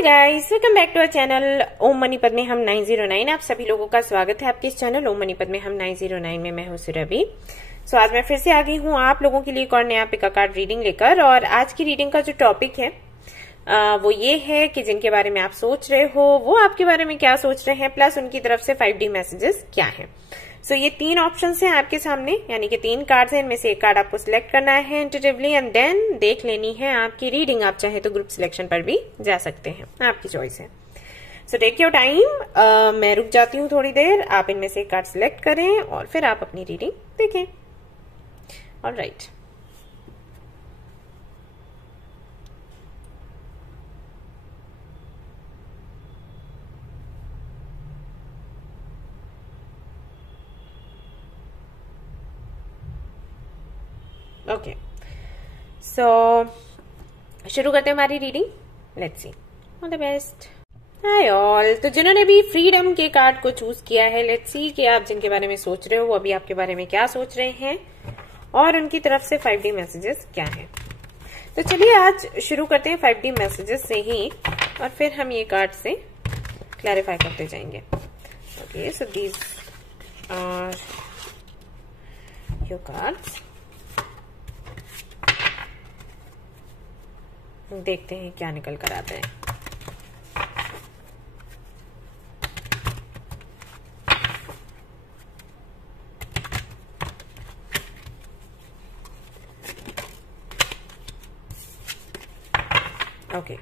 Hi guys, welcome back to our channel Om Manipat में हम 909। आप सभी लोगों का स्वागत है आपके इस चैनल ओम मनीपत में हम 909 में। मैं हूं सुरभि। सो आज मैं फिर से आ गई हूं आप लोगों के लिए एक और नया पिका कार्ड रीडिंग लेकर। और आज की रीडिंग का जो टॉपिक है वो ये है कि जिनके बारे में आप सोच रहे हो वो आपके बारे में क्या सोच रहे हैं, प्लस उनकी तरफ से 5D मैसेजेस क्या है। सो ये तीन ऑप्शंस हैं आपके सामने, यानी कि तीन कार्ड्स हैं। इनमें से एक कार्ड आपको सिलेक्ट करना है इंट्यूटिवली एंड देन देख लेनी है आपकी रीडिंग। आप चाहे तो ग्रुप सिलेक्शन पर भी जा सकते हैं, आपकी चॉइस है। So take your time. मैं रुक जाती हूँ थोड़ी देर, आप इनमें से एक कार्ड सिलेक्ट करें और फिर आप अपनी रीडिंग देखें। Alright, okay. सो शुरू करते हैं हमारी reading. Let's see, all the best. Hi all. तो जिन्होंने भी फ्रीडम के कार्ड को चूज किया है, लेट्स सी कि आप जिनके बारे में सोच रहे हो वो अभी आपके बारे में क्या सोच रहे हैं और उनकी तरफ से 5D मैसेजेस क्या है। तो चलिए आज शुरू करते हैं 5D मैसेजेस से ही, और फिर हम ये कार्ड से क्लैरिफाई करते जाएंगे। Okay, so these are your cards. देखते हैं क्या निकल कर आते हैं। Okay,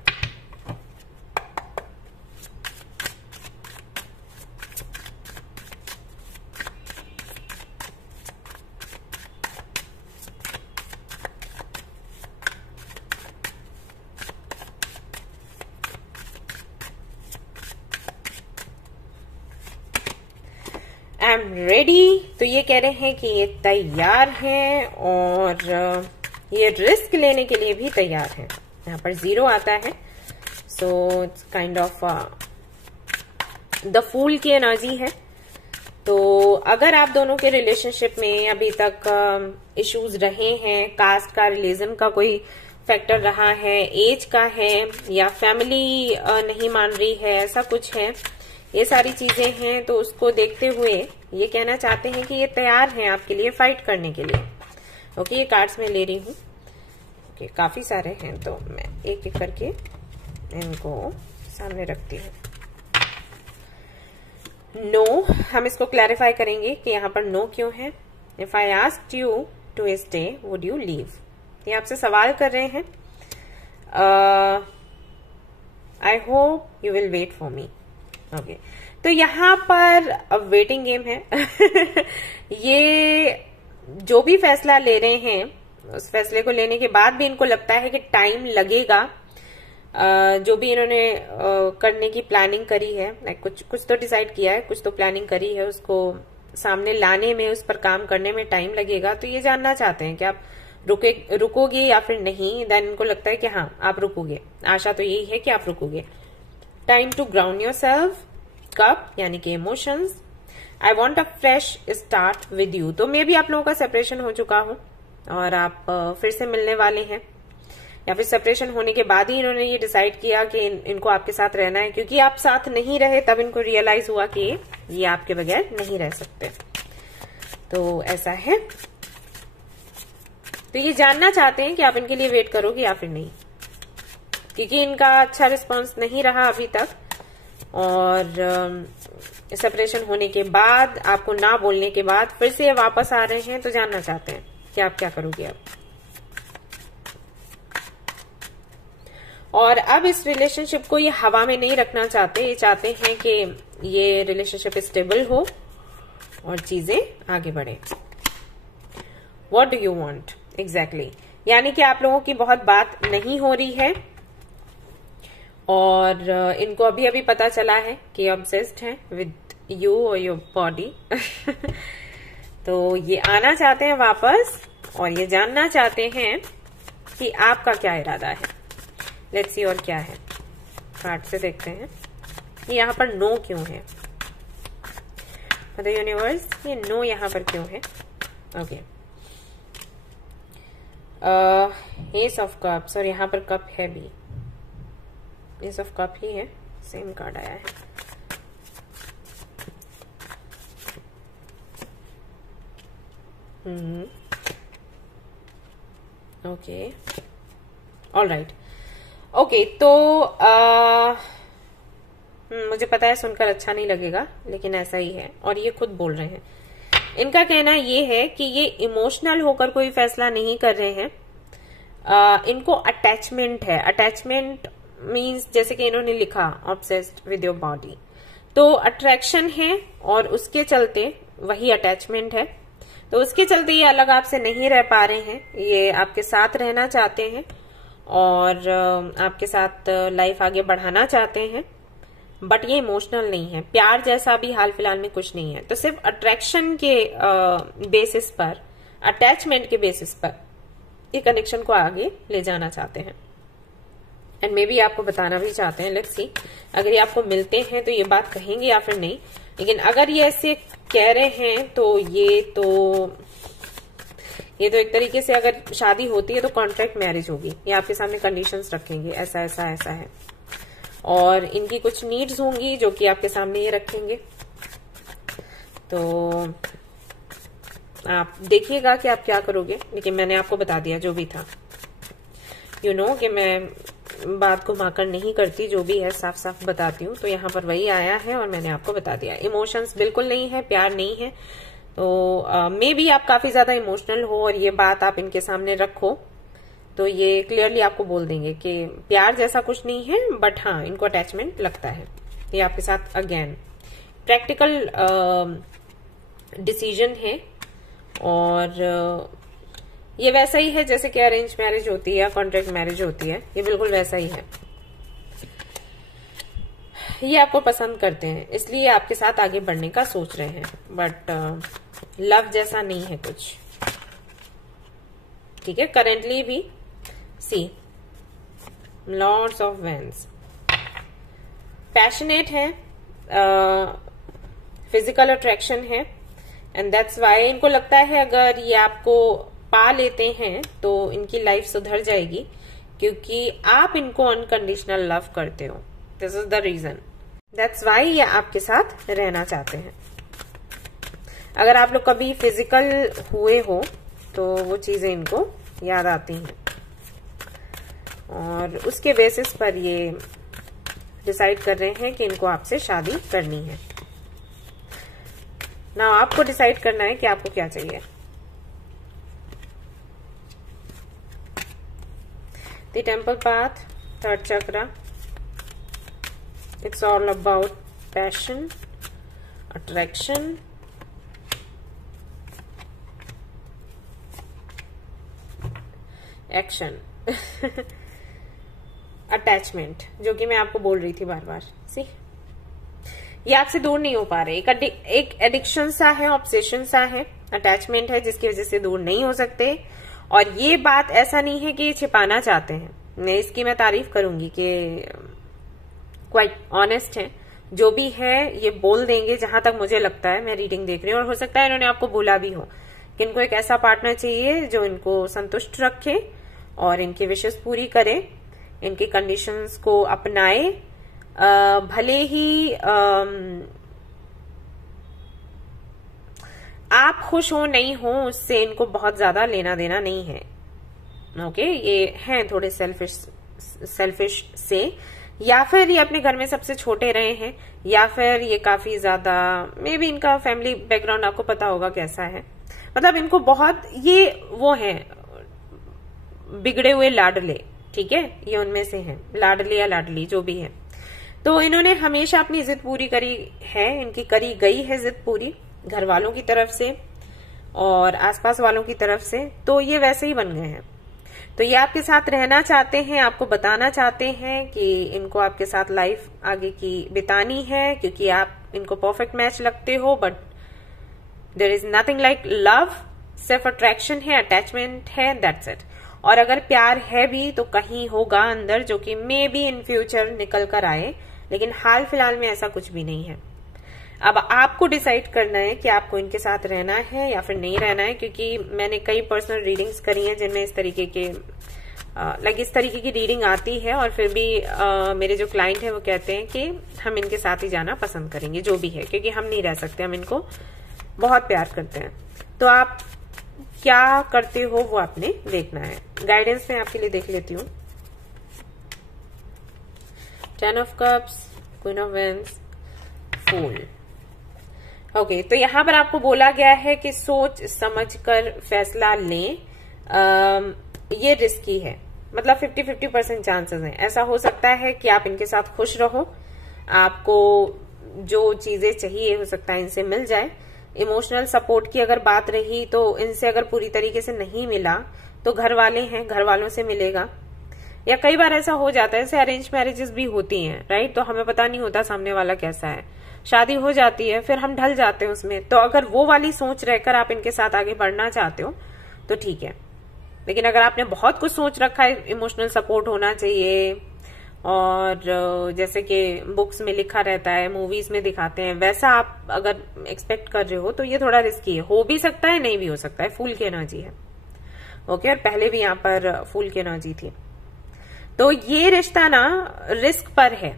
I am ready. तो ये कह रहे हैं कि ये तैयार हैं और ये रिस्क लेने के लिए भी तैयार हैं। यहाँ पर 0 आता है, so it's kind of the fool की एनर्जी है। तो अगर आप दोनों के रिलेशनशिप में अभी तक इश्यूज रहे हैं, कास्ट का, रिलीजन का कोई फैक्टर रहा है, एज का है, या फैमिली नहीं मान रही है, ऐसा कुछ है, ये सारी चीजें हैं, तो उसको देखते हुए ये कहना चाहते हैं कि ये तैयार हैं आपके लिए फाइट करने के लिए। ओके, ये कार्ड्स मैं ले रही हूँ। ओके, काफी सारे हैं तो मैं एक एक करके इनको सामने रखती हूँ। नो, हम इसको क्लैरिफाई करेंगे कि यहाँ पर नो क्यों है। If I asked you to stay would you leave, ये आपसे सवाल कर रहे हैं। I hope you will wait for me. Okay, तो यहाँ पर अब वेटिंग गेम है। ये जो भी फैसला ले रहे हैं, उस फैसले को लेने के बाद भी इनको लगता है कि टाइम लगेगा। जो भी इन्होंने करने की प्लानिंग करी है, कुछ तो डिसाइड किया है, कुछ तो प्लानिंग करी है, उसको सामने लाने में, उस पर काम करने में टाइम लगेगा। तो ये जानना चाहते हैं कि आप रुकोगे या फिर नहीं। देन इनको लगता है कि हाँ आप रुकोगे, आशा तो यही है कि आप रुकोगे। Time to ground yourself, cup यानी कि emotions. I want a fresh start with you, तो मे भी आप लोगों का सेपरेशन हो चुका हो और आप फिर से मिलने वाले हैं, या फिर सेपरेशन होने के बाद ही इन्होंने ये डिसाइड किया कि इनको आपके साथ रहना है, क्योंकि आप साथ नहीं रहे तब इनको रियलाइज हुआ कि ये आपके बगैर नहीं रह सकते। तो ऐसा है, तो ये जानना चाहते हैं कि आप इनके लिए वेट करोगे या फिर नहीं, क्योंकि इनका अच्छा रिस्पॉन्स नहीं रहा अभी तक, और सेपरेशन होने के बाद, आपको ना बोलने के बाद फिर से ये वापस आ रहे हैं। तो जानना चाहते हैं कि आप क्या करोगे अब। और अब इस रिलेशनशिप को ये हवा में नहीं रखना चाहते, ये चाहते हैं कि ये रिलेशनशिप स्टेबल हो और चीजें आगे बढ़े। What do you want exactly, यानी कि आप लोगों की बहुत बात नहीं हो रही है और इनको अभी अभी पता चला है कि ऑब्सेस्ड हैं विद यू और योर बॉडी। तो ये आना चाहते हैं वापस और ये जानना चाहते हैं कि आपका क्या इरादा है। लेट्स सी और क्या है, कार्ड से देखते हैं ये यहाँ पर नो क्यों है। मतलब यूनिवर्स, ये नो यहाँ पर क्यों है। ओके, एस ऑफ कप्स, और यहाँ पर कप है भी। एस ऑफ कप ही है, सेम कार्ड आया है। Okay, all right. ओके, तो मुझे पता है सुनकर अच्छा नहीं लगेगा, लेकिन ऐसा ही है और ये खुद बोल रहे हैं। इनका कहना ये है कि ये इमोशनल होकर कोई फैसला नहीं कर रहे हैं, इनको अटैचमेंट है। अटैचमेंट मीन्स जैसे कि इन्होंने लिखा ऑब्सेस्ड विद योर बॉडी, तो अट्रैक्शन है और उसके चलते वही अटैचमेंट है। तो उसके चलते ये अलग आपसे नहीं रह पा रहे हैं, ये आपके साथ रहना चाहते हैं और आपके साथ लाइफ आगे बढ़ाना चाहते हैं, बट ये इमोशनल नहीं है। प्यार जैसा भी हाल फिलहाल में कुछ नहीं है, तो सिर्फ अट्रैक्शन के बेसिस पर, अटैचमेंट के बेसिस पर ये कनेक्शन को आगे ले जाना चाहते हैं। एंड मे बी आपको बताना भी चाहते हैं। लेट्स सी, अगर ये आपको मिलते हैं तो ये बात कहेंगे या फिर नहीं। लेकिन अगर ये ऐसे कह रहे हैं तो ये तो एक तरीके से अगर शादी होती है तो कॉन्ट्रैक्ट मैरिज होगी। ये आपके सामने कंडीशंस रखेंगे, ऐसा ऐसा ऐसा है, और इनकी कुछ नीड्स होंगी जो कि आपके सामने ये रखेंगे। तो आप देखिएगा कि आप क्या करोगे, लेकिन मैंने आपको बता दिया जो भी था। यू नो कि मैं बात को घुमाकर नहीं करती, जो भी है साफ साफ बताती हूँ। तो यहाँ पर वही आया है और मैंने आपको बता दिया। इमोशंस बिल्कुल नहीं है, प्यार नहीं है। तो मे बी आप काफी ज्यादा इमोशनल हो और ये बात आप इनके सामने रखो तो ये क्लियरली आपको बोल देंगे कि प्यार जैसा कुछ नहीं है, बट हाँ इनको अटैचमेंट लगता है। ये आपके साथ अगेन प्रैक्टिकल डिसीजन है और ये वैसा ही है जैसे कि अरेंज मैरिज होती है या कॉन्ट्रैक्ट मैरिज होती है, ये बिल्कुल वैसा ही है। ये आपको पसंद करते हैं, इसलिए आपके साथ आगे बढ़ने का सोच रहे हैं, बट लव जैसा नहीं है कुछ। ठीक है, करेंटली भी सी लॉर्ड्स ऑफ वेंस पैशनेट है, फिजिकल अट्रैक्शन है, एंड दैट्स वाई इनको लगता है अगर ये आपको पा लेते हैं तो इनकी लाइफ सुधर जाएगी, क्योंकि आप इनको अनकंडीशनल लव करते हो। This is the reason, that's why ये आपके साथ रहना चाहते हैं। अगर आप लोग कभी फिजिकल हुए हो तो वो चीजें इनको याद आती हैं और उसके बेसिस पर ये डिसाइड कर रहे हैं कि इनको आपसे शादी करनी है। ना आपको डिसाइड करना है कि आपको क्या चाहिए। The temple path, third chakra. It's all about passion, attraction, action, attachment, जो कि मैं आपको बोल रही थी बार बार। सी, ये आपसे दूर नहीं हो पा रहे। एक एडिक्शन सा है, ऑब्सेशन सा है, अटैचमेंट है जिसकी वजह से दूर नहीं हो सकते। और ये बात ऐसा नहीं है कि ये छिपाना चाहते हैं, इसकी मैं तारीफ करूंगी कि क्वाइट ऑनेस्ट है। जो भी है ये बोल देंगे, जहां तक मुझे लगता है, मैं रीडिंग देख रही हूँ। और हो सकता है इन्होंने आपको बोला भी हो कि इनको एक ऐसा पार्टनर चाहिए जो इनको संतुष्ट रखे और इनकी विशेष पूरी करे, इनकी कंडीशंस को अपनाए। भले ही आप खुश हो नहीं हो, उससे इनको बहुत ज्यादा लेना देना नहीं है। ओके, ये हैं थोड़े सेल्फिश से, या फिर ये अपने घर में सबसे छोटे रहे हैं, या फिर ये काफी ज्यादा मे बी इनका फैमिली बैकग्राउंड आपको पता होगा कैसा है। मतलब इनको बहुत ये वो है बिगड़े हुए लाडले, ठीक है, ये उनमें से हैं, लाडले या लाडली जो भी है। तो इन्होंने हमेशा अपनी जिद पूरी करी है, इनकी करी गई है जिद पूरी, घर वालों की तरफ से और आसपास वालों की तरफ से। तो ये वैसे ही बन गए हैं। तो ये आपके साथ रहना चाहते हैं, आपको बताना चाहते हैं कि इनको आपके साथ लाइफ आगे की बितानी है, क्योंकि आप इनको परफेक्ट मैच लगते हो। But there is nothing like love, सिर्फ अट्रैक्शन है, अटैचमेंट है, दैट्स इट। और अगर प्यार है भी तो कहीं होगा अंदर, जो कि मे बी इन फ्यूचर निकल कर आए, लेकिन हाल फिलहाल में ऐसा कुछ भी नहीं है। अब आपको डिसाइड करना है कि आपको इनके साथ रहना है या फिर नहीं रहना है, क्योंकि मैंने कई पर्सनल रीडिंग्स करी हैं जिनमें इस तरीके के लाइक इस तरीके की रीडिंग आती है, और फिर भी मेरे जो क्लाइंट है वो कहते हैं कि हम इनके साथ ही जाना पसंद करेंगे, जो भी है, क्योंकि हम नहीं रह सकते, हम इनको बहुत प्यार करते हैं। तो आप क्या करते हो वो आपने देखना है। गाइडेंस में आपके लिए देख लेती हूँ। 10 of cups, queen of wands, fool. Okay, तो यहां पर आपको बोला गया है कि सोच समझकर फैसला लें। ये रिस्की है, मतलब 50-50% चांसेस हैं। ऐसा हो सकता है कि आप इनके साथ खुश रहो, आपको जो चीजें चाहिए हो सकता है इनसे मिल जाए। इमोशनल सपोर्ट की अगर बात रही तो इनसे अगर पूरी तरीके से नहीं मिला तो घर वाले हैं, घर वालों से मिलेगा। या कई बार ऐसा हो जाता है, जैसे अरेंज मैरिजेस भी होती हैं, राइट, तो हमें पता नहीं होता सामने वाला कैसा है, शादी हो जाती है, फिर हम ढल जाते हैं उसमें। तो अगर वो वाली सोच रहकर आप इनके साथ आगे बढ़ना चाहते हो तो ठीक है, लेकिन अगर आपने बहुत कुछ सोच रखा है, इमोशनल सपोर्ट होना चाहिए, और जैसे कि बुक्स में लिखा रहता है, मूवीज में दिखाते हैं, वैसा आप अगर एक्सपेक्ट कर रहे हो तो ये थोड़ा रिस्की है। हो भी सकता है, नहीं भी हो सकता है। फूल की एनर्जी है, ओके, और पहले भी यहाँ पर फूल की एनर्जी थी। तो ये रिश्ता ना रिस्क पर है।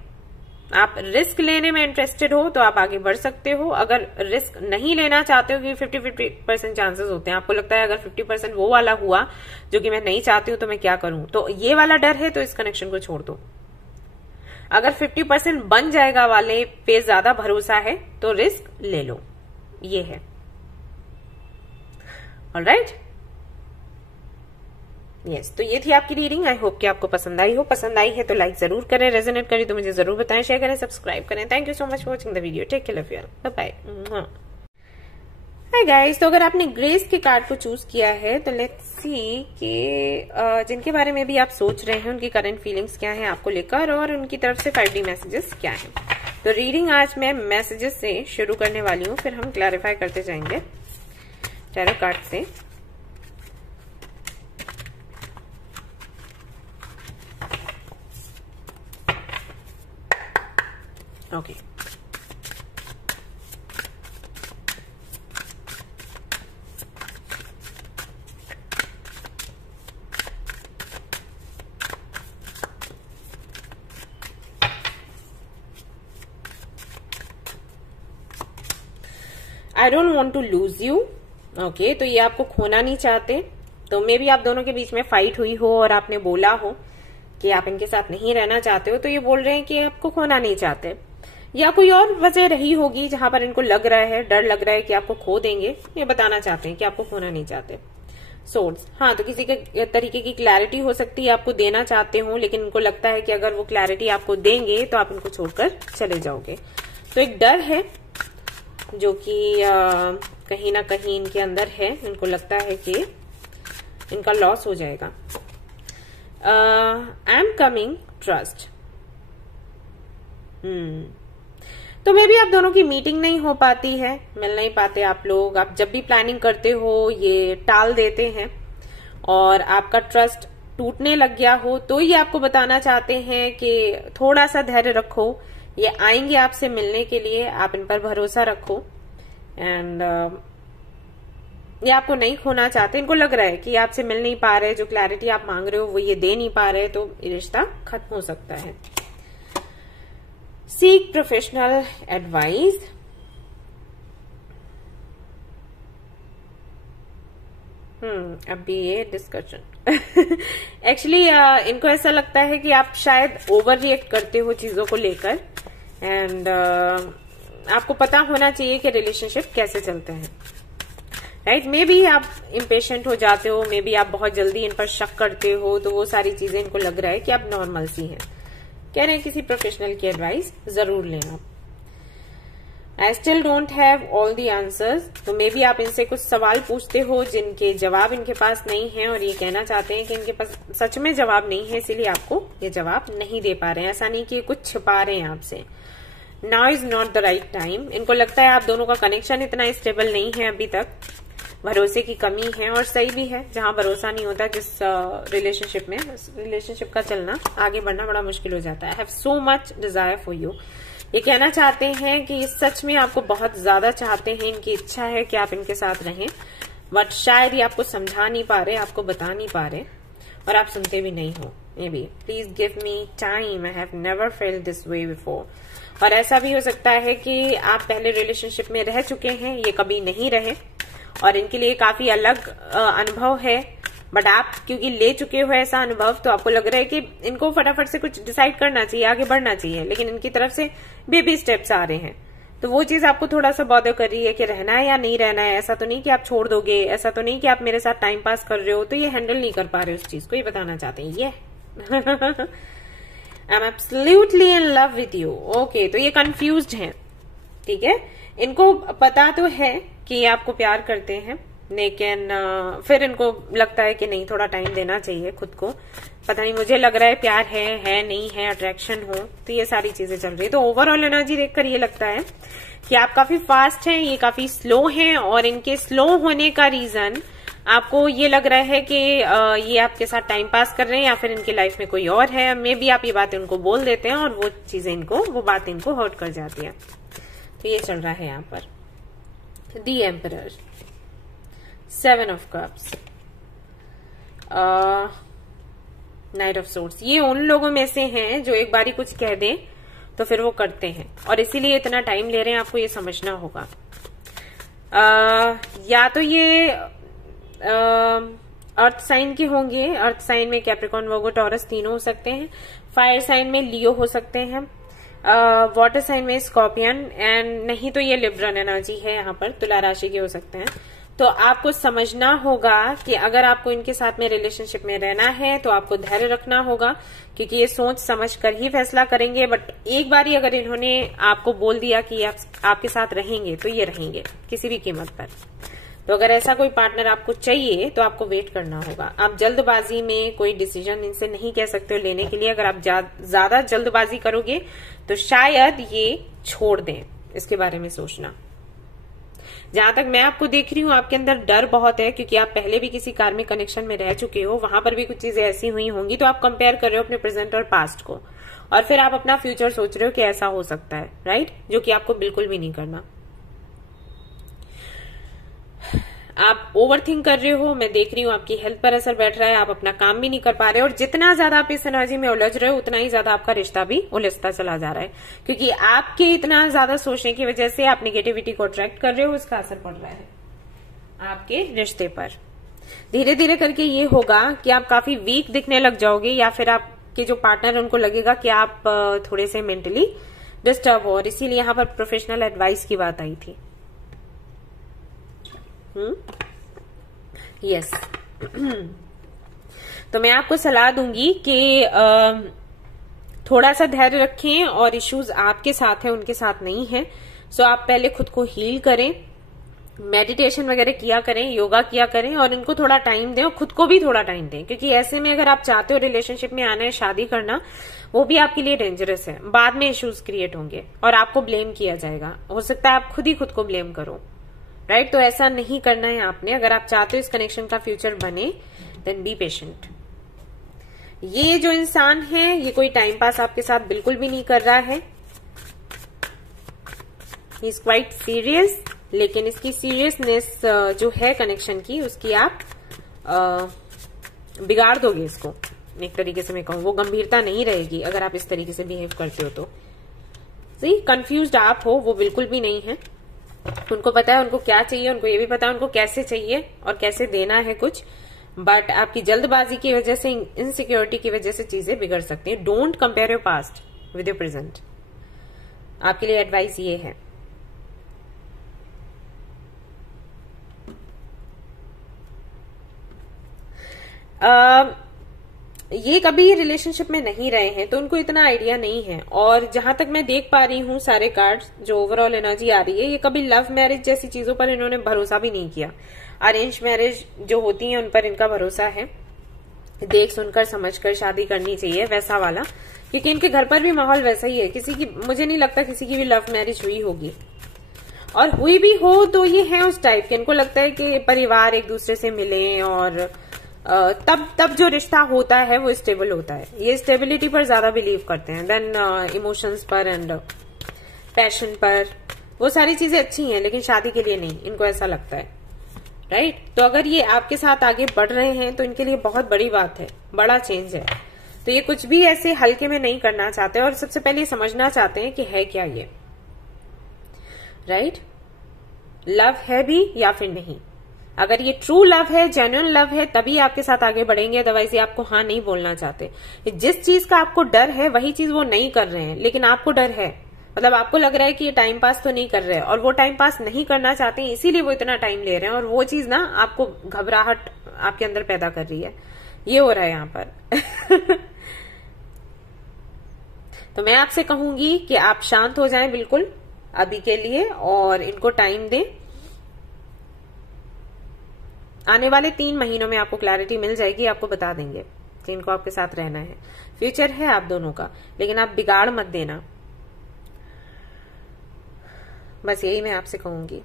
आप रिस्क लेने में इंटरेस्टेड हो तो आप आगे बढ़ सकते हो। अगर रिस्क नहीं लेना चाहते हो, कि 50-50% चांसेस होते हैं, आपको लगता है अगर 50% वो वाला हुआ जो कि मैं नहीं चाहती हूं तो मैं क्या करूं, तो ये वाला डर है, तो इस कनेक्शन को छोड़ दो। अगर 50% बन जाएगा वाले पे ज्यादा भरोसा है तो रिस्क ले लो, ये है। ऑलराइट, यस, तो ये थी आपकी रीडिंग। आई होप कि आपको पसंद आई हो। पसंद आई है तो लाइक जरूर करें, रेजोनेट करें तो मुझे जरूर बताएं, शेयर करें, सब्सक्राइब करें। Thank you so much for watching the video. Take care, love you, bye bye. Hi guys, तो अगर आपने ग्रेस के कार्ड को चूज किया है तो लेट्स सी कि जिनके बारे में भी आप सोच रहे हैं उनकी करंट फीलिंग्स क्या हैं आपको लेकर, और उनकी तरफ से 5D मैसेजेस क्या हैं। तो रीडिंग आज मैं मैसेजेस से शुरू करने वाली हूँ, फिर हम क्लैरिफाई करते जाएंगे टैरो कार्ड से। Okay, I don't want to lose you. Okay, तो ये आपको खोना नहीं चाहते। तो मे भी आप दोनों के बीच में फाइट हुई हो और आपने बोला हो कि आप इनके साथ नहीं रहना चाहते हो, तो ये बोल रहे हैं कि आपको खोना नहीं चाहते। या कोई और वजह रही होगी जहां पर इनको लग रहा है, डर लग रहा है कि आपको खो देंगे, ये बताना चाहते हैं कि आपको खोना नहीं चाहते। सोर्स, हाँ, तो किसी के तरीके की क्लैरिटी हो सकती है, आपको देना चाहते हो, लेकिन इनको लगता है कि अगर वो क्लैरिटी आपको देंगे तो आप इनको छोड़कर चले जाओगे। तो एक डर है जो कि कहीं ना कहीं इनके अंदर है। इनको लगता है कि इनका लॉस हो जाएगा। I am coming, trust. तो मे भी आप दोनों की मीटिंग नहीं हो पाती है, मिल नहीं पाते आप लोग। आप जब भी प्लानिंग करते हो ये टाल देते हैं, और आपका ट्रस्ट टूटने लग गया हो तो ये आपको बताना चाहते हैं कि थोड़ा सा धैर्य रखो, ये आएंगे आपसे मिलने के लिए, आप इन पर भरोसा रखो। एंड ये आपको नहीं खोना चाहते। इनको लग रहा है कि आपसे मिल नहीं पा रहे, जो क्लैरिटी आप मांग रहे हो वो ये दे नहीं पा रहे, तो रिश्ता खत्म हो सकता है। Seek professional advice. अभी ये डिस्कशन एक्चुअली इनको ऐसा लगता है कि आप शायद ओवर रिएक्ट करते हो चीजों को लेकर, एंड आपको पता होना चाहिए कि रिलेशनशिप कैसे चलते हैं, राइट। मे बी आप इम्पेशेंट हो जाते हो, मे बी आप बहुत जल्दी इन पर शक करते हो, तो वो सारी चीजें इनको लग रहा है कि आप नॉर्मल सी हैं। कह रहे हैं किसी प्रोफेशनल की एडवाइस जरूर लेना। I still don't have all the answers. तो मे बी आप इनसे कुछ सवाल पूछते हो जिनके जवाब इनके पास नहीं है, और ये कहना चाहते हैं कि इनके पास सच में जवाब नहीं है, इसीलिए आपको ये जवाब नहीं दे पा रहे हैं। ऐसा नहीं कि कुछ छिपा रहे हैं आपसे। Now is not the right time. इनको लगता है आप दोनों का कनेक्शन इतना स्टेबल नहीं है अभी तक, भरोसे की कमी है, और सही भी है। जहां भरोसा नहीं होता जिस रिलेशनशिप में, रिलेशनशिप का चलना, आगे बढ़ना बड़ा मुश्किल हो जाता है। Have so much desire for you. ये कहना चाहते हैं कि सच में आपको बहुत ज्यादा चाहते हैं, इनकी इच्छा है कि आप इनके साथ रहें, बट शायद ये आपको समझा नहीं पा रहे, आपको बता नहीं पा रहे। और आप सुनते भी नहीं हो। May be please give me time, I have never failed this way before. और ऐसा भी हो सकता है कि आप पहले रिलेशनशिप में रह चुके हैं, ये कभी नहीं रहे, और इनके लिए काफी अलग अनुभव है, बट आप क्योंकि ले चुके हो ऐसा अनुभव, तो आपको लग रहा है कि इनको फटाफट से कुछ डिसाइड करना चाहिए, आगे बढ़ना चाहिए, लेकिन इनकी तरफ से बेबी स्टेप्स आ रहे हैं। तो वो चीज आपको थोड़ा सा बॉदर कर रही है कि रहना है या नहीं रहना है। ऐसा तो नहीं कि आप छोड़ दोगे, ऐसा तो नहीं कि आप मेरे साथ टाइम पास कर रहे हो, तो ये हैंडल नहीं कर पा रहे उस चीज को, ये बताना चाहते हैं ये। I am absolutely in love with you. Okay, तो ये कंफ्यूज्ड हैं, ठीक है। इनको पता तो है कि ये आपको प्यार करते हैं, लेकिन फिर इनको लगता है कि नहीं, थोड़ा टाइम देना चाहिए खुद को। पता नहीं, मुझे लग रहा है प्यार है नहीं है, अट्रैक्शन हो, तो ये सारी चीजें चल रही है। तो ओवरऑल एनर्जी देखकर ये लगता है कि आप काफी फास्ट हैं, ये काफी स्लो हैं, और इनके स्लो होने का रीजन आपको ये लग रहा है कि ये आपके साथ टाइम पास कर रहे हैं, या फिर इनकी लाइफ में कोई और है। मे बी आप ये बातें उनको बोल देते हैं और वो चीजें इनको, वो बात इनको हर्ट कर जाती है। तो ये चल रहा है यहाँ पर। The emperor, 7 of cups, night of swords. ये उन लोगों में से हैं जो एक बारी कुछ कह दें तो फिर वो करते हैं, और इसीलिए इतना टाइम ले रहे हैं, आपको ये समझना होगा। या तो ये अर्थ साइन के होंगे, अर्थ साइन में कैप्रिकॉर्न, वर्गो, टॉरस तीनों हो सकते हैं। फायर साइन में लियो हो सकते हैं। वाटर साइन में स्कॉर्पियन, एंड नहीं तो ये लिब्रन एनर्जी है यहाँ पर, तुला राशि के हो सकते हैं। तो आपको समझना होगा कि अगर आपको इनके साथ में रिलेशनशिप में रहना है तो आपको धैर्य रखना होगा, क्योंकि ये सोच समझ कर ही फैसला करेंगे। बट एक बार ही अगर इन्होंने आपको बोल दिया कि आपके साथ रहेंगे, तो ये रहेंगे किसी भी कीमत पर। तो अगर ऐसा कोई पार्टनर आपको चाहिए तो आपको वेट करना होगा। आप जल्दबाजी में कोई डिसीजन इनसे नहीं कह सकते हो लेने के लिए। अगर आप ज्यादा जल्दबाजी करोगे तो शायद ये छोड़ दें, इसके बारे में सोचना। जहां तक मैं आपको देख रही हूँ, आपके अंदर डर बहुत है, क्योंकि आप पहले भी किसी कार्मिक कनेक्शन में रह चुके हो, वहां पर भी कुछ चीजें ऐसी हुई होंगी। तो आप कंपेयर कर रहे हो अपने प्रेजेंट और पास्ट को, और फिर आप अपना फ्यूचर सोच रहे हो कि ऐसा हो सकता है, राइट, जो कि आपको बिल्कुल भी नहीं करना। आप ओवर थिंक कर रहे हो, मैं देख रही हूँ आपकी हेल्थ पर असर बैठ रहा है, आप अपना काम भी नहीं कर पा रहे, और जितना ज्यादा आप इस एनर्जी में उलझ रहे हो, उतना ही ज्यादा आपका रिश्ता भी उलझता चला जा रहा है, क्योंकि आपके इतना ज्यादा सोचने की वजह से आप नेगेटिविटी को अट्रैक्ट कर रहे हो, उसका असर पड़ रहा है आपके रिश्ते पर। धीरे धीरे करके ये होगा कि आप काफी वीक दिखने लग जाओगे, या फिर आपके जो पार्टनर उनको लगेगा कि आप थोड़े से मेंटली डिस्टर्ब हो, और इसीलिए यहाँ पर प्रोफेशनल एडवाइस की बात आई थी। यस। तो मैं आपको सलाह दूंगी कि थोड़ा सा धैर्य रखें, और इश्यूज आपके साथ हैं, उनके साथ नहीं है। सो आप पहले खुद को हील करें, मेडिटेशन वगैरह किया करें, योगा किया करें, और इनको थोड़ा टाइम दें, और खुद को भी थोड़ा टाइम दें, क्योंकि ऐसे में अगर आप चाहते हो रिलेशनशिप में आना है, शादी करना, वो भी आपके लिए डेंजरस है। बाद में इश्यूज क्रिएट होंगे और आपको ब्लेम किया जाएगा। हो सकता है आप खुद ही खुद को ब्लेम करो, राइट। तो ऐसा नहीं करना है आपने। अगर आप चाहते हो इस कनेक्शन का फ्यूचर बने, देन बी पेशेंट। ये जो इंसान है, ये कोई टाइम पास आपके साथ बिल्कुल भी नहीं कर रहा है। ही इज क्वाइट सीरियस, लेकिन इसकी सीरियसनेस जो है कनेक्शन की, उसकी आप बिगाड़ दोगे इसको, एक तरीके से मैं कहूँ। वो गंभीरता नहीं रहेगी अगर आप इस तरीके से बिहेव करते हो। तो सही कंफ्यूज्ड आप हो, वो बिल्कुल भी नहीं है। उनको पता है उनको क्या चाहिए, उनको ये भी पता है उनको कैसे चाहिए और कैसे देना है कुछ, बट आपकी जल्दबाजी की वजह से, इनसिक्योरिटी की वजह से चीजें बिगड़ सकती हैं। Don't compare your past with your present. आपके लिए एडवाइस ये है। ये कभी रिलेशनशिप में नहीं रहे हैं, तो उनको इतना आइडिया नहीं है। और जहां तक मैं देख पा रही हूँ सारे कार्ड्स, जो ओवरऑल एनर्जी आ रही है, ये कभी लव मैरिज जैसी चीजों पर इन्होंने भरोसा भी नहीं किया। अरेंज मैरिज जो होती है उन पर इनका भरोसा है। देख सुनकर समझकर शादी करनी चाहिए, वैसा वाला, क्योंकि इनके घर पर भी माहौल वैसा ही है। किसी की, मुझे नहीं लगता किसी की भी लव मैरिज हुई होगी, और हुई भी हो तो ये है उस टाइप के। इनको लगता है कि परिवार एक दूसरे से मिले, और तब जो रिश्ता होता है वो स्टेबल होता है। ये स्टेबिलिटी पर ज्यादा बिलीव करते हैं देन इमोशंस पर एंड पैशन पर। वो सारी चीजें अच्छी हैं, लेकिन शादी के लिए नहीं, इनको ऐसा लगता है। राइट। तो अगर ये आपके साथ आगे बढ़ रहे हैं तो इनके लिए बहुत बड़ी बात है, बड़ा चेंज है। तो ये कुछ भी ऐसे हल्के में नहीं करना चाहते और सबसे पहले समझना चाहते हैं कि है क्या ये, राइट। लव है भी या फिर नहीं। अगर ये ट्रू लव है, जेन्युइन लव है, तभी आपके साथ आगे बढ़ेंगे, अदरवाइज ये आपको हाँ नहीं बोलना चाहते। जिस चीज का आपको डर है वही चीज वो नहीं कर रहे हैं, लेकिन आपको डर है, मतलब आपको लग रहा है कि ये टाइम पास तो नहीं कर रहे हैं और वो टाइम पास नहीं करना चाहते हैं, इसीलिए वो इतना टाइम ले रहे हैं और वो चीज ना आपको घबराहट आपके अंदर पैदा कर रही है। ये हो रहा है यहां पर। तो मैं आपसे कहूंगी कि आप शांत हो जाएं बिल्कुल अभी के लिए और इनको टाइम दें। आने वाले 3 महीनों में आपको क्लैरिटी मिल जाएगी, आपको बता देंगे कि इनको आपके साथ रहना है। फ्यूचर है आप दोनों का, लेकिन आप बिगाड़ मत देना, बस यही मैं आपसे कहूंगी।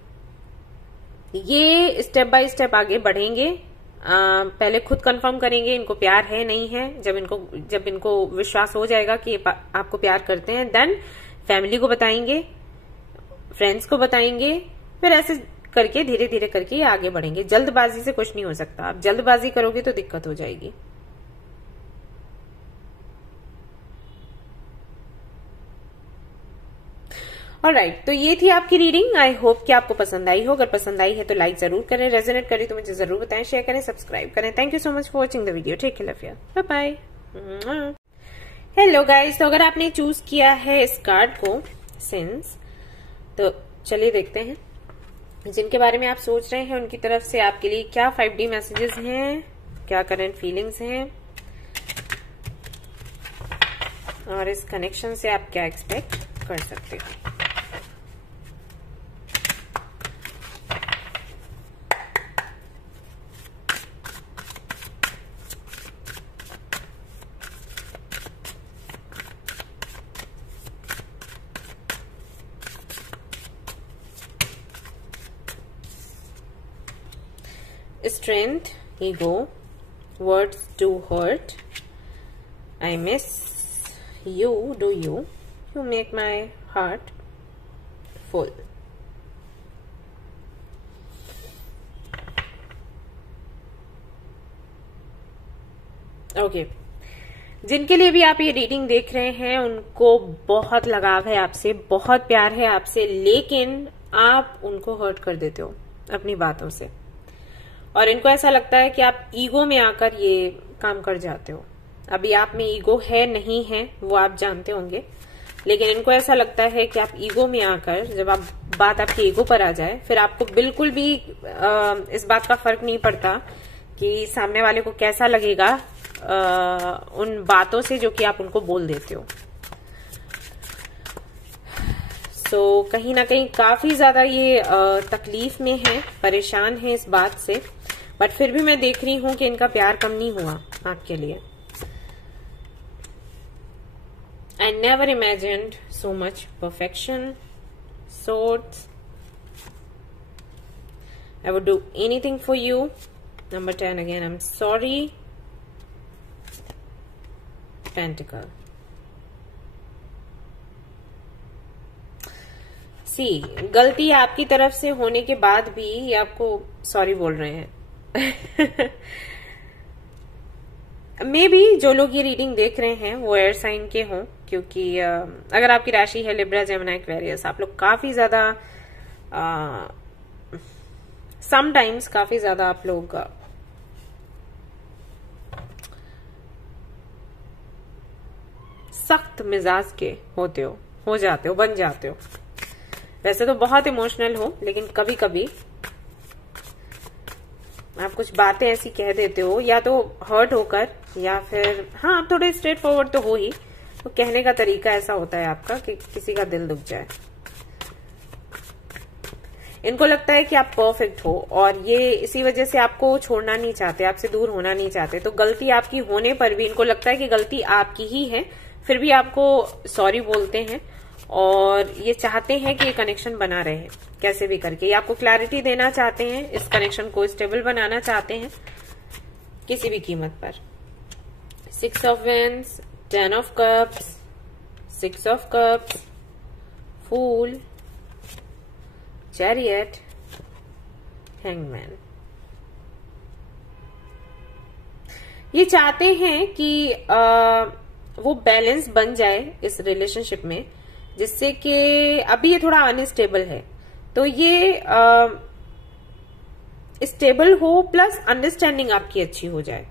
ये स्टेप बाय स्टेप आगे बढ़ेंगे। पहले खुद कंफर्म करेंगे इनको प्यार है नहीं है। जब इनको विश्वास हो जाएगा कि आपको प्यार करते हैं, देन फैमिली को बताएंगे, फ्रेंड्स को बताएंगे, फिर ऐसे करके धीरे धीरे करके आगे बढ़ेंगे। जल्दबाजी से कुछ नहीं हो सकता, आप जल्दबाजी करोगे तो दिक्कत हो जाएगी। ऑलराइट, तो ये थी आपकी रीडिंग। आई होप कि आपको पसंद आई हो। अगर पसंद आई है तो लाइक जरूर करें, रेजोनेट करें तो मुझे जरूर बताएं, शेयर करें, सब्सक्राइब करें। Thank you so much for watching the video. Take care, love you, bye bye. Hello guys, तो अगर आपने चूज किया है इस कार्ड को सिंस, तो चलिए देखते हैं जिनके बारे में आप सोच रहे हैं उनकी तरफ से आपके लिए क्या 5D मैसेजेस हैं, क्या करंट फीलिंग्स हैं और इस कनेक्शन से आप क्या एक्सपेक्ट कर सकते हो। Strength, ego, words to hurt, I miss you, do you make my heart full. Okay, जिनके लिए भी आप ये रीडिंग देख रहे हैं उनको बहुत लगाव है आपसे, बहुत प्यार है आपसे, लेकिन आप उनको हर्ट कर देते हो अपनी बातों से और इनको ऐसा लगता है कि आप ईगो में आकर ये काम कर जाते हो। अभी आप में ईगो है नहीं है वो आप जानते होंगे, लेकिन इनको ऐसा लगता है कि आप ईगो में आकर, जब आप बात आपके ईगो पर आ जाए, फिर आपको बिल्कुल भी इस बात का फर्क नहीं पड़ता कि सामने वाले को कैसा लगेगा उन बातों से जो कि आप उनको बोल देते हो। सो कहीं ना कहीं काफी ज्यादा ये तकलीफ में है, परेशान है इस बात से, बट फिर भी मैं देख रही हूं कि इनका प्यार कम नहीं हुआ आपके लिए। I never imagined so much perfection, swords. I would do anything for you. Number 10 again, I'm sorry. Pentacle. सी, गलती आपकी तरफ से होने के बाद भी ये आपको सॉरी बोल रहे हैं। मे बी जो लोग ये रीडिंग देख रहे हैं वो एयर साइन के हों, क्योंकि अगर आपकी राशि है लिब्रा, जेमिनी, एक्वेरियस, आप लोग काफी ज्यादा समटाइम्स काफी ज्यादा आप लोग सख्त मिजाज के होते हो जाते हो, बन जाते हो। वैसे तो बहुत इमोशनल हो, लेकिन कभी कभी आप कुछ बातें ऐसी कह देते हो, या तो हर्ट होकर, या फिर हाँ आप थोड़े स्ट्रेट फॉरवर्ड तो हो ही, तो कहने का तरीका ऐसा होता है आपका कि किसी का दिल दुख जाए। इनको लगता है कि आप परफेक्ट हो और ये इसी वजह से आपको छोड़ना नहीं चाहते, आपसे दूर होना नहीं चाहते। तो गलती आपकी होने पर भी इनको लगता है कि गलती आपकी ही है, फिर भी आपको सॉरी बोलते हैं और ये चाहते हैं कि ये कनेक्शन बना रहे कैसे भी करके। ये आपको क्लैरिटी देना चाहते हैं, इस कनेक्शन को स्टेबल बनाना चाहते हैं किसी भी कीमत पर। 6 of wands, 10 of cups, 6 of cups, fool, chariot, hangman. ये चाहते हैं कि वो बैलेंस बन जाए इस रिलेशनशिप में, जिससे कि अभी ये थोड़ा अनस्टेबल है, तो ये स्टेबल हो प्लस अंडरस्टैंडिंग आपकी अच्छी हो जाए।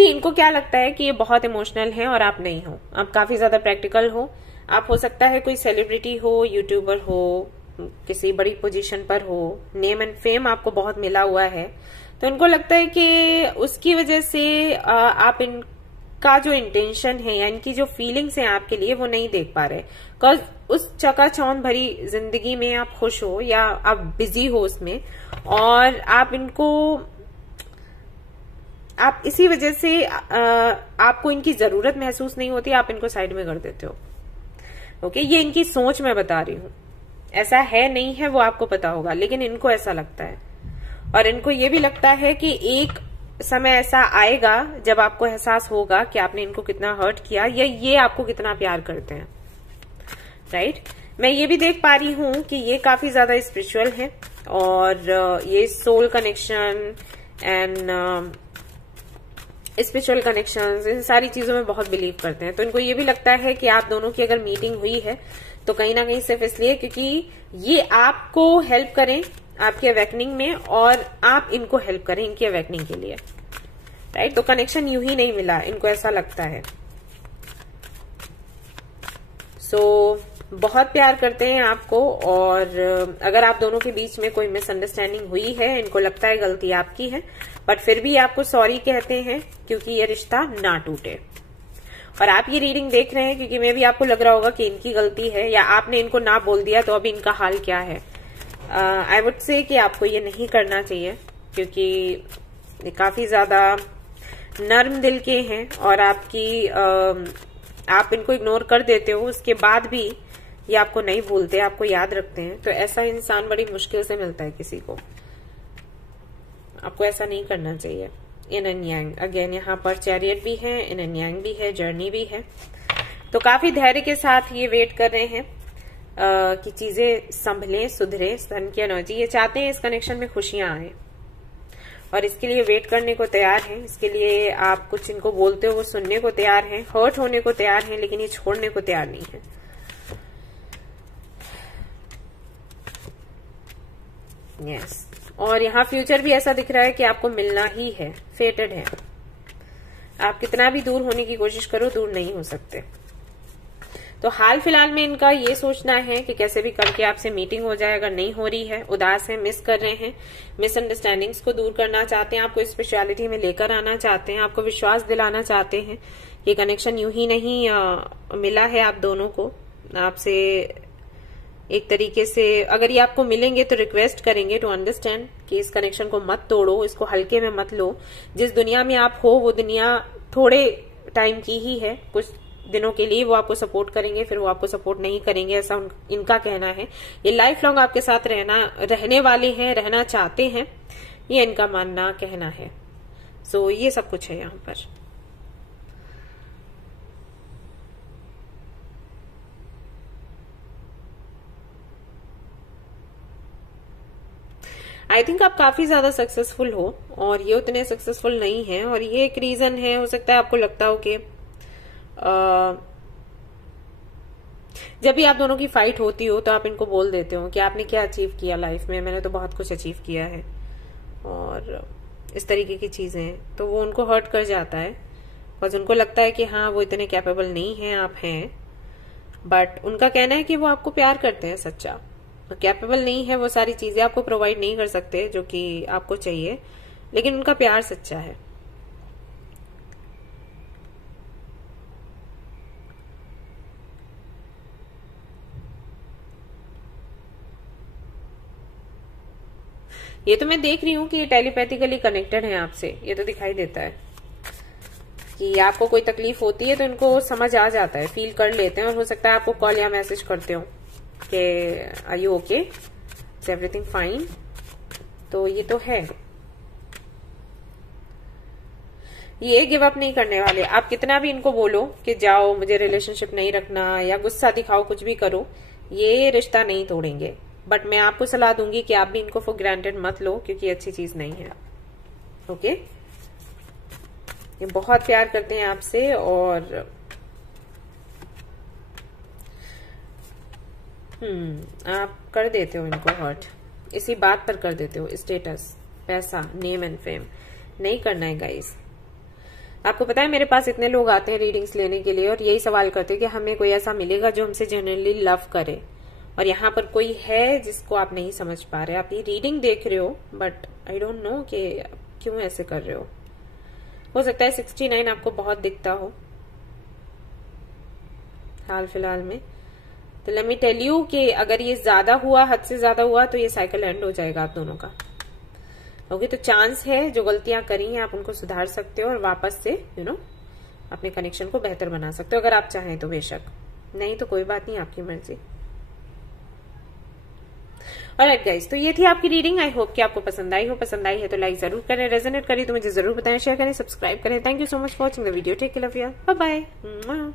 इनको क्या लगता है कि ये बहुत इमोशनल है और आप नहीं हो, आप काफी ज्यादा प्रैक्टिकल हो। आप हो सकता है कोई सेलिब्रिटी हो, यूट्यूबर हो, किसी बड़ी पोजीशन पर हो, नेम एंड फेम आपको बहुत मिला हुआ है, तो इनको लगता है कि उसकी वजह से आप इनका जो इंटेंशन है या इनकी जो फीलिंग्स हैं आपके लिए वो नहीं देख पा रहे। बिकॉज उस चकाचौंध भरी जिंदगी में आप खुश हो या आप बिजी हो उसमें, और आप इसी वजह से आपको इनकी जरूरत महसूस नहीं होती, आप इनको साइड में कर देते हो। ओके, ये इनकी सोच मैं बता रही हूं, ऐसा है नहीं है वो आपको पता होगा, लेकिन इनको ऐसा लगता है। और इनको ये भी लगता है कि एक समय ऐसा आएगा जब आपको एहसास होगा कि आपने इनको कितना हर्ट किया या ये आपको कितना प्यार करते हैं। राइट, मैं ये भी देख पा रही हूं कि ये काफी ज्यादा स्पिरिचुअल है और ये soul connection and spiritual connections, इन सारी चीजों में बहुत बिलीव करते हैं। तो इनको ये भी लगता है कि आप दोनों की अगर मीटिंग हुई है तो कहीं ना कहीं सिर्फ इसलिए क्योंकि ये आपको हेल्प करें आपकी अवेकनिंग में और आप इनको हेल्प करें इनकी अवेकनिंग के लिए। राइट, तो कनेक्शन यूं ही नहीं मिला, इनको ऐसा लगता है। बहुत प्यार करते हैं आपको, और अगर आप दोनों के बीच में कोई मिसअंडरस्टैंडिंग हुई है, इनको लगता है गलती आपकी है, बट फिर भी आपको सॉरी कहते हैं क्योंकि ये रिश्ता ना टूटे। और आप ये रीडिंग देख रहे हैं क्योंकि मे भी आपको लग रहा होगा कि इनकी गलती है या आपने इनको ना बोल दिया तो अभी इनका हाल क्या है। आई वुड से कि आपको ये नहीं करना चाहिए क्योंकि ये काफी ज्यादा नर्म दिल के हैं और आप इनको इग्नोर कर देते हो, उसके बाद भी ये आपको नहीं भूलते, आपको याद रखते हैं। तो ऐसा इंसान बड़ी मुश्किल से मिलता है किसी को, आपको ऐसा नहीं करना चाहिए। इन एंड यांग, अगेन यहाँ पर चैरियट भी है, इन एंड यांग भी है, जर्नी भी है। तो काफी धैर्य के साथ ये वेट कर रहे हैं कि चीजें संभलें, सुधरे। सन की एनर्जी, ये चाहते हैं इस कनेक्शन में खुशियां आए और इसके लिए वेट करने को तैयार हैं। इसके लिए आप कुछ इनको बोलते हो वो सुनने को तैयार हैं, हर्ट होने को तैयार हैं, लेकिन ये छोड़ने को तैयार नहीं है। यस, और यहाँ फ्यूचर भी ऐसा दिख रहा है कि आपको मिलना ही है, फेटेड है। आप कितना भी दूर होने की कोशिश करो, दूर नहीं हो सकते। तो हाल फिलहाल में इनका ये सोचना है कि कैसे भी करके आपसे मीटिंग हो जाए। अगर नहीं हो रही है, उदास है, मिस कर रहे हैं, मिसअंडरस्टैंडिंग्स को दूर करना चाहते हैं, आपको स्पेशलिटी में लेकर आना चाहते हैं, आपको विश्वास दिलाना चाहते हैं। ये कनेक्शन यूं ही नहीं मिला है आप दोनों को, आपसे एक तरीके से अगर ये आपको मिलेंगे तो रिक्वेस्ट करेंगे टू अंडरस्टैंड कि इस कनेक्शन को मत तोड़ो, इसको हल्के में मत लो। जिस दुनिया में आप हो वो दुनिया थोड़े टाइम की ही है, कुछ दिनों के लिए वो आपको सपोर्ट करेंगे, फिर वो आपको सपोर्ट नहीं करेंगे, ऐसा इनका कहना है। ये लाइफ लॉन्ग आपके साथ रहने वाले हैं, रहना चाहते हैं, ये इनका मानना कहना है। सो ये सब कुछ है यहाँ पर। आई थिंक आप काफी ज्यादा सक्सेसफुल हो और ये उतने सक्सेसफुल नहीं है, और ये एक रीजन है। हो सकता है आपको लगता हो कि जब भी आप दोनों की फाइट होती हो तो आप इनको बोल देते हो कि आपने क्या अचीव किया लाइफ में, मैंने तो बहुत कुछ अचीव किया है, और इस तरीके की चीजें, तो वो उनको हर्ट कर जाता है। बस उनको लगता है कि हाँ वो इतने कैपेबल नहीं हैं, आप हैं, बट उनका कहना है कि वो आपको प्यार करते हैं सच्चा, कैपेबल नहीं है, वो सारी चीजें आपको प्रोवाइड नहीं कर सकते जो कि आपको चाहिए, लेकिन उनका प्यार सच्चा है। ये तो मैं देख रही हूँ कि ये टेलीपैथिकली कनेक्टेड है आपसे, ये तो दिखाई देता है कि आपको कोई तकलीफ होती है तो इनको समझ आ जाता है, फील कर लेते हैं, और हो सकता है आपको कॉल या मैसेज करते हो कि are you okay, it's everything fine. तो ये तो है, ये गिव अप नहीं करने वाले। आप कितना भी इनको बोलो कि जाओ मुझे रिलेशनशिप नहीं रखना, या गुस्सा दिखाओ, कुछ भी करो, ये रिश्ता नहीं तोड़ेंगे। बट मैं आपको सलाह दूंगी कि आप भी इनको फॉर ग्रांटेड मत लो, क्योंकि अच्छी चीज नहीं है। ओके, ये बहुत प्यार करते हैं आपसे और आप कर देते हो इनको हर्ट, इसी बात पर कर देते हो। स्टेटस, पैसा, नेम एंड फेम नहीं करना है गाइस। आपको पता है मेरे पास इतने लोग आते हैं रीडिंग्स लेने के लिए और यही सवाल करते हैं कि हमें कोई ऐसा मिलेगा जो हमसे जेन्युइनली लव करे, और यहाँ पर कोई है जिसको आप नहीं समझ पा रहे। आप ये रीडिंग देख रहे हो बट आई डोंट नो कि क्यों ऐसे कर रहे हो सकता है 69 आपको बहुत दिखता हो हाल फिलहाल में। तो लेट मी टेल यू कि अगर ये ज्यादा हुआ, हद से ज्यादा हुआ, तो ये साइकिल एंड हो जाएगा आप दोनों का। ओके, तो चांस है जो गलतियां करी हैं आप उनको सुधार सकते हो और वापस से अपने कनेक्शन को बेहतर बना सकते हो अगर आप चाहें तो, बेशक। नहीं तो कोई बात नहीं, आपकी मर्जी। ऑलराइट गाइस, तो ये थी आपकी रीडिंग। आई होप कि आपको पसंद आई हो। पसंद आई है तो लाइक जरूर करें, रेजोनेट करी तो मुझे जरूर बताएं, शेयर करें, सब्सक्राइब करें। Thank you so much for watching the video. Take care, love you, bye bye.